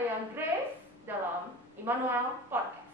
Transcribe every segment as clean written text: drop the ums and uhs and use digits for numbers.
saya Grace dalam Immanuel Podcast.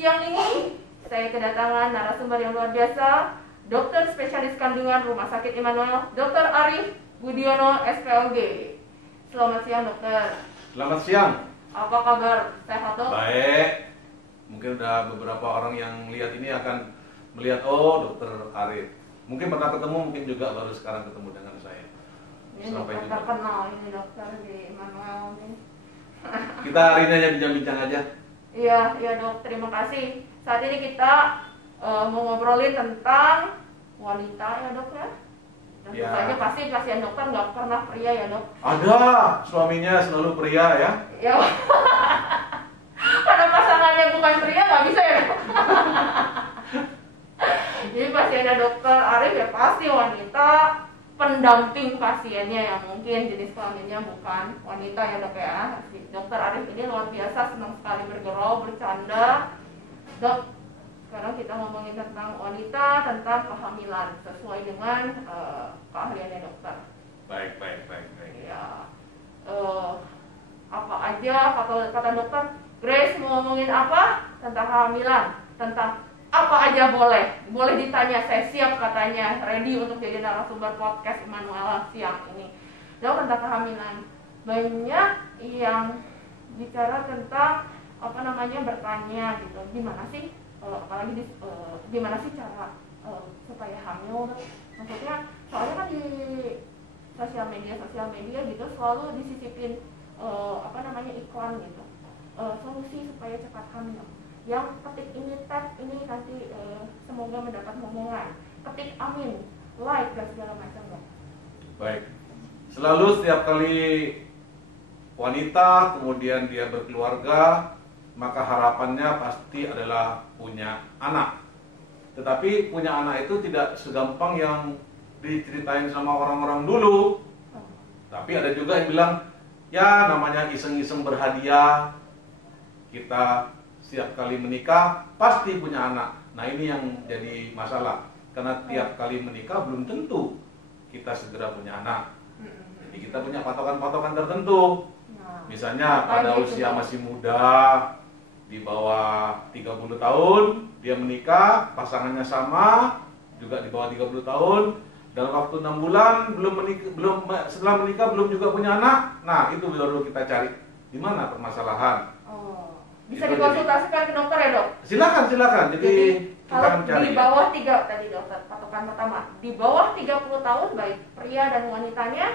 Siang ini saya kedatangan narasumber yang luar biasa, dokter spesialis kandungan Rumah Sakit Immanuel, Dr. Arif Budiono, SPLG. Selamat siang, dokter. Selamat siang. Apa kabar? Sehat, dok? Baik. Mungkin udah beberapa orang yang lihat ini akan melihat, oh, dokter Arif. Mungkin pernah ketemu, mungkin juga baru sekarang ketemu dengan saya. Ini dokter terkenal ini dokter di Immanuel nih. Kita hari ini hanya bincang-bincang aja. Iya, dok. Terima kasih. Saat ini kita mau ngobrolin tentang wanita ya, dok ya. Dan Ya. saja pasti pasien dokter nggak pernah pria ya, dok. Ada, suaminya selalu pria ya. Ya. Karena pasangannya bukan pria nggak bisa ya, dok. Jadi pasiennya dokter Arif ya pasti wanita, pendamping pasiennya yang mungkin jenis kelaminnya bukan wanita ya, dok ya. Dokter Arif ini luar biasa, senang sekali bergaul, bercanda. Dok, sekarang kita ngomongin tentang wanita, tentang kehamilan sesuai dengan keahliannya dokter. Baik. Ya, apa aja kata dokter? Grace mau ngomongin apa tentang kehamilan? Tentang apa aja boleh ditanya, saya siap katanya, ready untuk jadi narasumber podcast Immanuel siang ini. Dok, tentang kehamilan banyak yang bicara tentang bertanya gitu, gimana sih apalagi gimana sih cara supaya hamil, dok? Maksudnya soalnya kan di sosial media gitu selalu disisipin iklan gitu, solusi supaya cepat hamil, yang ketik ini tag ini nanti semoga mendapat momongan, ketik amin, like dan segala macam, dok. Baik. Selalu setiap kali wanita kemudian dia berkeluarga, maka harapannya pasti adalah punya anak. Tetapi punya anak itu tidak segampang yang diceritain sama orang-orang dulu. Tapi ada juga yang bilang, ya namanya iseng-iseng berhadiah, kita setiap kali menikah pasti punya anak. Nah ini yang jadi masalah, karena tiap kali menikah belum tentu kita segera punya anak. Jadi kita punya patokan-patokan tertentu. Misalnya pada usia masih muda, di bawah 30 tahun, dia menikah, pasangannya sama, juga di bawah 30 tahun, dalam waktu 6 bulan, setelah menikah belum juga punya anak. Nah itu baru kita cari, di mana permasalahan. Bisa dikonsultasikan ke dokter ya, dok? Silakan. Jadi kita kalau mencari. di bawah 3 tadi dokter, patokan pertama, di bawah 30 tahun baik pria dan wanitanya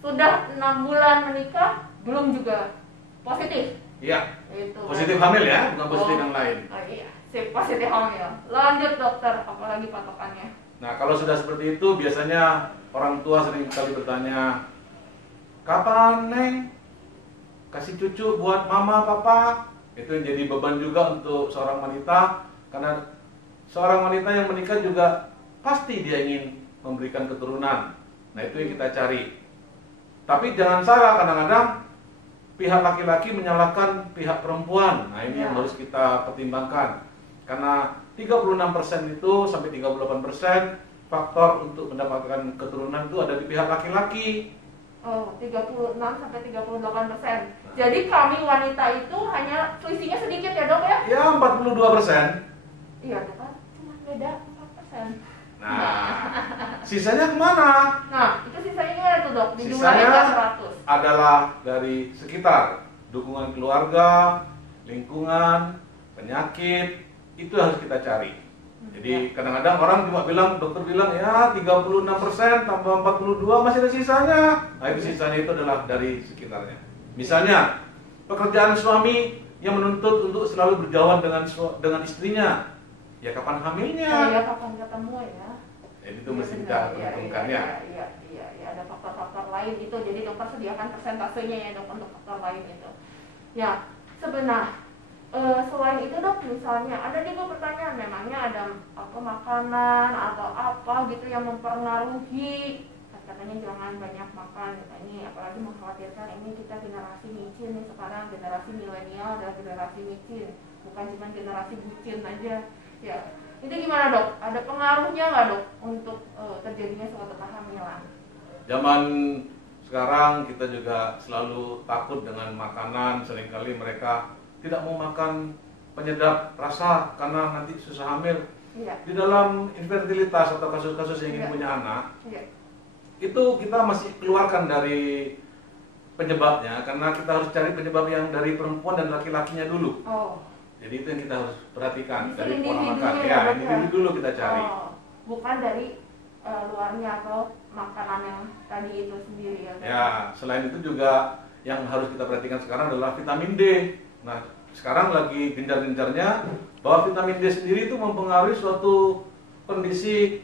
sudah 6 bulan menikah belum juga positif. Iya. Itu. Positif hamil ya, bukan positif yang lain. Oh iya, sip, positif hamil. Lanjut dokter, apalagi patokannya? Nah kalau sudah seperti itu biasanya orang tua sering kali bertanya, kapan Neng kasih cucu buat mama papa? Itu yang jadi beban juga untuk seorang wanita, karena seorang wanita yang menikah juga pasti dia ingin memberikan keturunan. Nah itu yang kita cari. Tapi jangan salah, kadang-kadang pihak laki-laki menyalahkan pihak perempuan. Nah ini yang harus kita pertimbangkan. Karena 36% itu sampai 38% faktor untuk mendapatkan keturunan itu ada di pihak laki-laki. Oh, 36 sampai 38%. Jadi kami wanita itu hanya selisihnya sedikit ya, dok ya? Ya 42%. Iya, dok kan cuma beda 4%. Nah, sisanya kemana? Nah, itu sisanya gimana tuh, dok? Dijumlahin Sisanya ke 100. adalah dari sekitar, dukungan keluarga, lingkungan, penyakit, itu harus kita cari. Jadi kadang-kadang orang cuma bilang, dokter bilang ya 36% tambah 42 masih ada sisanya. Nah itu sisanya itu adalah dari sekitarnya. Misalnya pekerjaan suami yang menuntut untuk selalu berjauhan dengan istrinya, ya kapan hamilnya? Ya kapan ketemu ya? Jadi itu mesti kita perhitungkan ya. Iya, ada faktor-faktor lain itu. Jadi dokter sediakan persentasenya ya, dok, untuk faktor lain itu. Ya, sebenarnya selain itu dok, misalnya ada juga pertanyaan, memangnya ada apa makanan atau apa gitu yang mempengaruhi, katanya jangan banyak makan, ini apalagi mengkhawatirkan ini kita generasi micin nih sekarang, generasi milenial dan generasi micin, bukan cuma generasi bucin aja. Ya, itu gimana dok? Ada pengaruhnya nggak dok untuk terjadinya suatu kehamilan? Zaman sekarang kita juga selalu takut dengan makanan, seringkali mereka tidak mau makan penyedap rasa karena nanti susah hamil. Iya. Di dalam infertilitas atau kasus-kasus yang ingin Iya. punya anak, Iya. itu kita masih keluarkan dari penyebabnya, karena kita harus cari penyebab yang dari perempuan dan laki-lakinya dulu. Oh. Jadi itu yang kita harus perhatikan Justru dari pola individunya makan. ya, Ya, Dok, individu dulu kita cari. Oh, bukan dari luarnya atau makanan yang tadi itu sendiri ya. Ya, selain itu juga yang harus kita perhatikan sekarang adalah vitamin D. Nah, sekarang lagi gencar-gencarnya bahwa vitamin D sendiri itu mempengaruhi suatu kondisi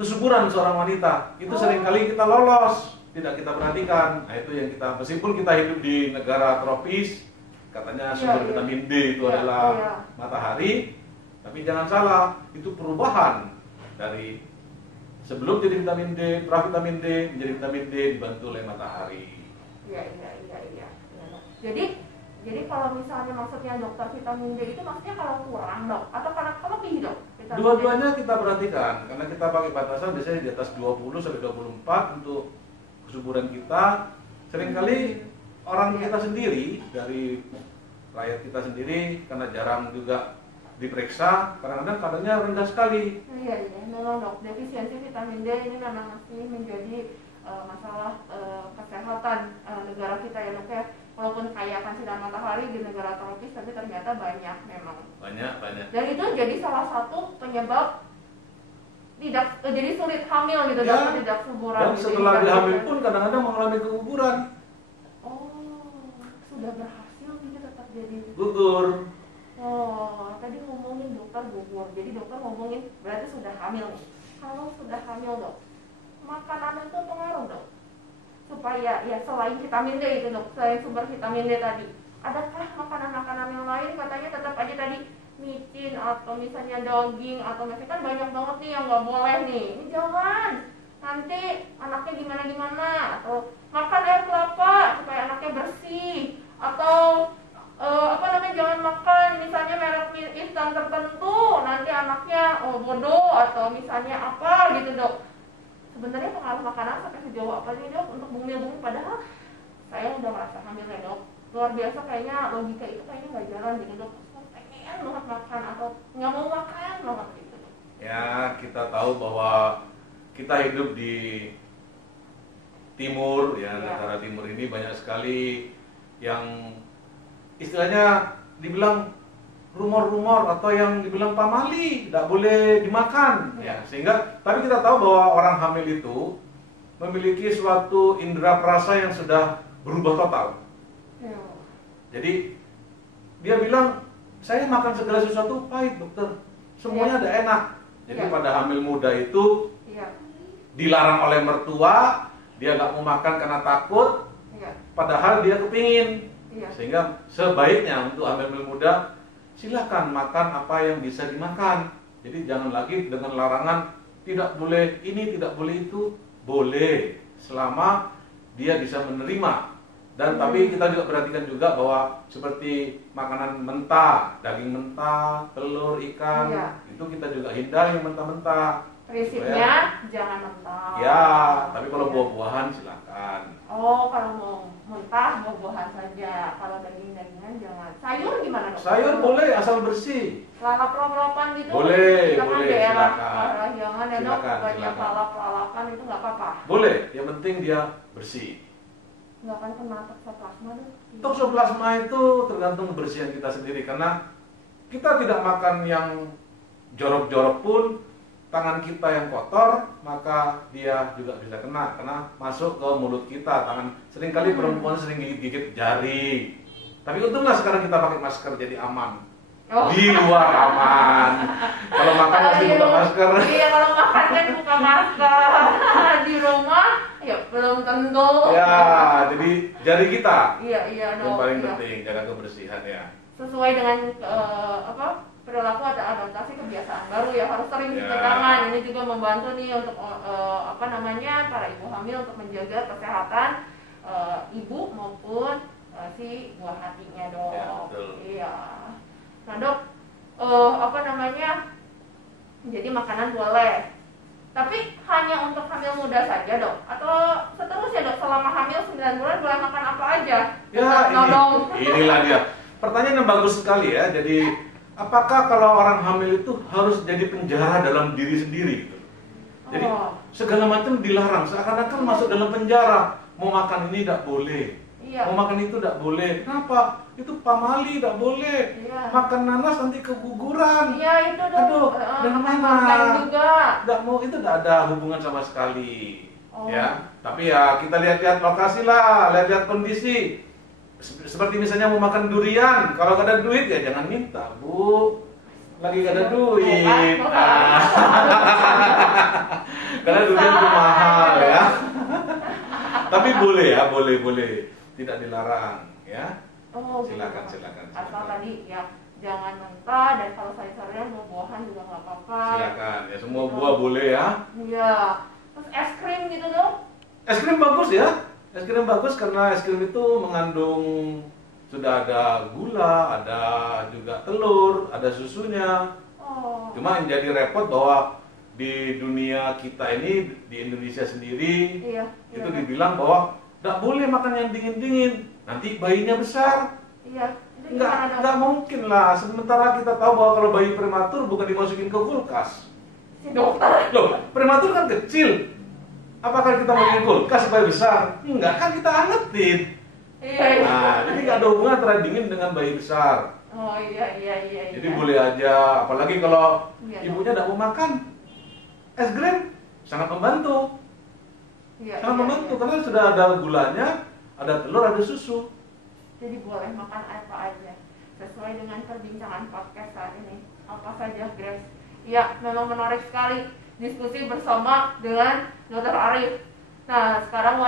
kesuburan seorang wanita. Itu seringkali kita lolos, tidak kita perhatikan. Nah, itu yang kita, meskipun kita hidup di negara tropis, katanya sumber vitamin D itu adalah matahari, tapi jangan salah, itu perubahan dari sebelum jadi vitamin D, vitamin D menjadi vitamin D dibantu oleh matahari. Iya. Jadi kalau misalnya maksudnya dokter vitamin D itu maksudnya kalau kurang dok atau kalau lebih dok? Dua-duanya kita perhatikan, karena kita pakai batasan biasanya di atas 20 sampai 24 untuk kesuburan kita. Seringkali orang kita sendiri, dari rakyat kita sendiri, karena jarang juga diperiksa, kadang-kadang kadarnya rendah sekali. Iya, memang dok, defisiensi vitamin D ini memang masih menjadi masalah kesehatan negara kita ya dok ya. Walaupun kaya kan sinar matahari di negara tropis, tapi ternyata banyak memang. Banyak. Dan itu jadi salah satu penyebab tidak jadi sulit hamil gitu Ya, dok, tidak suburan. Dan gitu, setelah tidak dihamil bisa. pun kadang-kadang mengalami keguguran. Oh, sudah berhasil gitu tetap jadi Gugur. Oh, tadi ngomongin dokter gugur. Jadi dokter ngomongin berarti sudah hamil nih. Kalau sudah hamil dok, makanan itu pengaruh dok. Supaya ya selain vitamin D itu dok, selain sumber vitamin D tadi, adakah makanan-makanan yang lain katanya tetap aja tadi micin atau misalnya daging atau masih kan banyak banget nih yang nggak boleh nih. Ini jangan. Nanti anaknya gimana atau makan air kelapa supaya anaknya bersih atau jangan makan misalnya merek mie instan tertentu nanti anaknya bodoh atau misalnya apa gitu dok. Sebenarnya pengaruh makanan sampai sejauh apa nih dok untuk bumil-bumil, padahal saya udah merasa hamil ya dok, luar biasa kayaknya logika itu kayaknya nggak jalan gitu dok. Pengen banget makan atau nggak mau makan banget gitu dok. Ya, kita tahu bahwa kita hidup di timur ya, negara timur ini banyak sekali yang istilahnya dibilang rumor-rumor atau yang dibilang pamali, tidak boleh dimakan ya. Sehingga tapi kita tahu bahwa orang hamil itu memiliki suatu indera perasa yang sudah berubah total. Jadi dia bilang, saya makan segala sesuatu pahit dokter, semuanya ada enak. Jadi pada hamil muda itu dilarang oleh mertua, dia nggak mau makan karena takut, padahal dia kepingin. Sehingga sebaiknya untuk hamil muda silahkan makan apa yang bisa dimakan. Jadi jangan lagi dengan larangan tidak boleh ini, tidak boleh itu. Boleh selama dia bisa menerima. Dan tapi kita juga perhatikan juga bahwa seperti makanan mentah, daging mentah, telur, ikan, itu kita juga hindari mentah-mentah. Prinsipnya jangan mentah. Ya, tapi kalau buah-buahan silakan. Oh, kalau mau mentah buah-buahan saja. Kalau daging-dagingan jangan. Sayur gimana dok? Sayur boleh asal bersih. Lalap-lalapan gitu? Boleh, boleh. silakan. Jangan ya dok, banyak lalap-lalapan itu nggak apa-apa. Boleh, yang penting dia bersih. Nggak akan kena toksoplasma dok? Toksoplasma itu tergantung kebersihan kita sendiri, karena kita tidak makan yang jorok-jorok pun, tangan kita yang kotor, maka dia juga bisa kena karena masuk ke mulut kita. Tangan seringkali perempuan sering gigit-gigit jari. Tapi untunglah sekarang kita pakai masker jadi aman. Oh. Di luar aman. Kalau makan masih buka masker. Iya, kalau makan kan buka masker. Di rumah ya belum tentu. Ya, jadi jari kita Iya, yang paling iya. penting, jaga kebersihan ya. Sesuai dengan perilaku atau adaptasi kebiasaan baru ya, harus sering cuci Ya. tangan. Ini juga membantu nih untuk para ibu hamil untuk menjaga kesehatan ibu maupun si buah hatinya dok. Ya, betul. Iya. Nah dok, jadi makanan boleh, tapi hanya untuk hamil muda saja dok? Atau seterusnya dok, selama hamil 9 bulan boleh makan apa aja? Ya, inilah dia. Pertanyaan yang bagus sekali ya. Jadi, apakah kalau orang hamil itu harus jadi penjara dalam diri sendiri? Gitu? Jadi, segala macam dilarang, seakan-akan masuk dalam penjara. Mau makan ini tidak boleh. Iya. Mau makan itu tidak boleh. Kenapa? Itu pamali tidak boleh. Iya. Makan nanas nanti keguguran. Iya itu dok. Aduh, jangan makan juga. Tidak mau, itu tidak ada hubungan sama sekali. Oh. Ya, tapi ya kita lihat-lihat lokasi lah, lihat-lihat kondisi. Seperti misalnya mau makan durian, kalau nggak ada duit ya jangan minta, Bu. Lagi nggak ada duit. Karena durian itu mahal ya. Tapi boleh ya, boleh. Tidak dilarang ya. Oh, Silakan. Asal tadi ya jangan mentah, dan kalau sayur-sayuran buah-buahan juga nggak apa-apa. Silakan ya, semua buah boleh ya. Iya. Terus es krim gitu dong? Es krim bagus ya. Es krim bagus karena es krim itu mengandung, sudah ada gula, ada juga telur, ada susunya. Oh. Cuma yang jadi repot bahwa di dunia kita ini, di Indonesia sendiri, Iya. itu dibilang bahwa nggak boleh makan yang dingin-dingin, nanti bayinya besar. Iya. Itu gimana, dok? Nggak mungkin lah. Sementara kita tahu bahwa kalau bayi prematur bukan dimasukin ke kulkas. Si dokter. Loh, prematur kan kecil. Apakah kita masukin kulkas supaya besar? Enggak, kan kita angetin. Iya. Nah, jadi nggak ada hubungan antara dingin dengan bayi besar. Oh iya. Jadi boleh aja, apalagi kalau Iya, ibunya tidak mau makan. Es krim sangat membantu. Iya. Sangat membantu karena sudah ada gulanya, ada telur, ada susu. Jadi boleh makan apa aja sesuai dengan perbincangan podcast saat ini. Apa saja, Grace? Ya, memang menarik sekali diskusi bersama dengan Dr. Arif. Nah, sekarang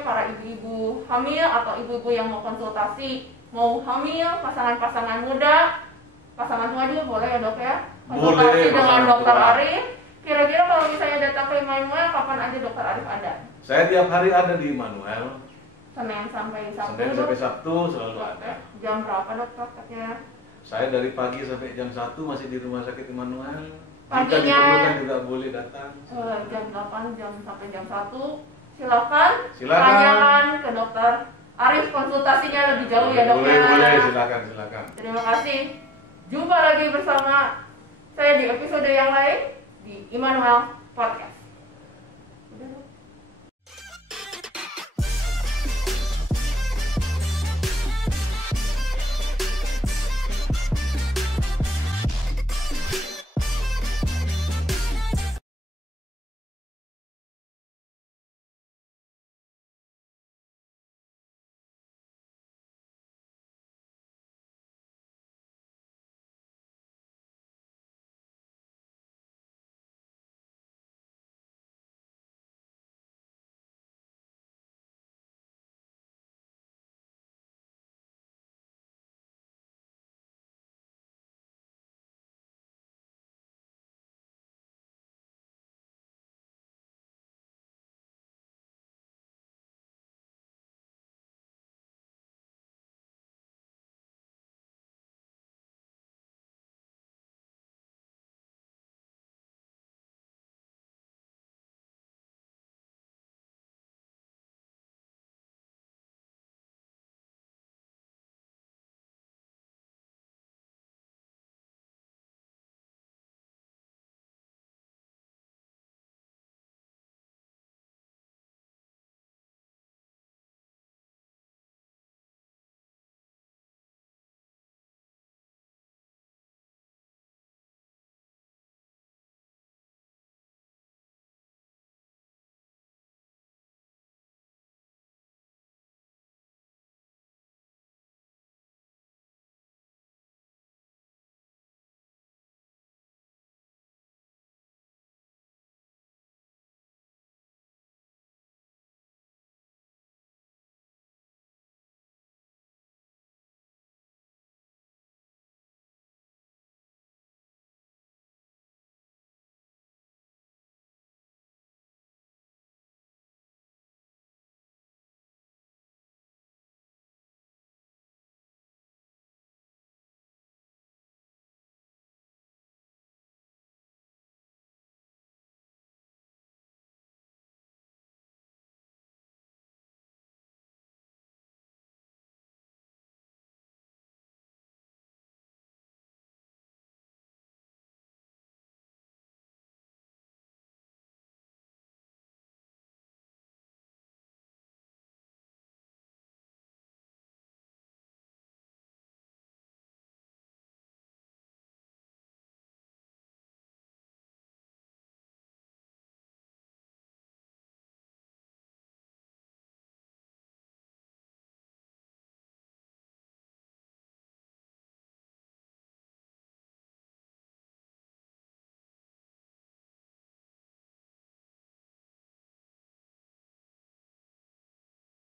para ibu-ibu hamil atau ibu-ibu yang mau konsultasi, mau hamil, pasangan-pasangan muda, pasangan tua juga boleh ya dok ya? Konsultasi Boleh, dengan pasangan Dr. tua. Arif. Kira-kira kalau misalnya datang ke Immanuel, kapan aja Dr. Arif ada? Saya tiap hari ada di Immanuel. Senin sampai Sabtu. Senin Dok? sampai Sabtu selalu ada. Jam berapa dok prakteknya? Saya dari pagi sampai jam 1 masih di rumah sakit Immanuel. Jika Paginya- diperlukan juga boleh datang. Jam 8 sampai jam 1. Silakan Silakan. tanyakan ke Dokter Arif, konsultasinya lebih jauh ya dok ya. Boleh, silakan. Terima kasih. Jumpa lagi bersama saya di episode yang lain di Immanuel Podcast.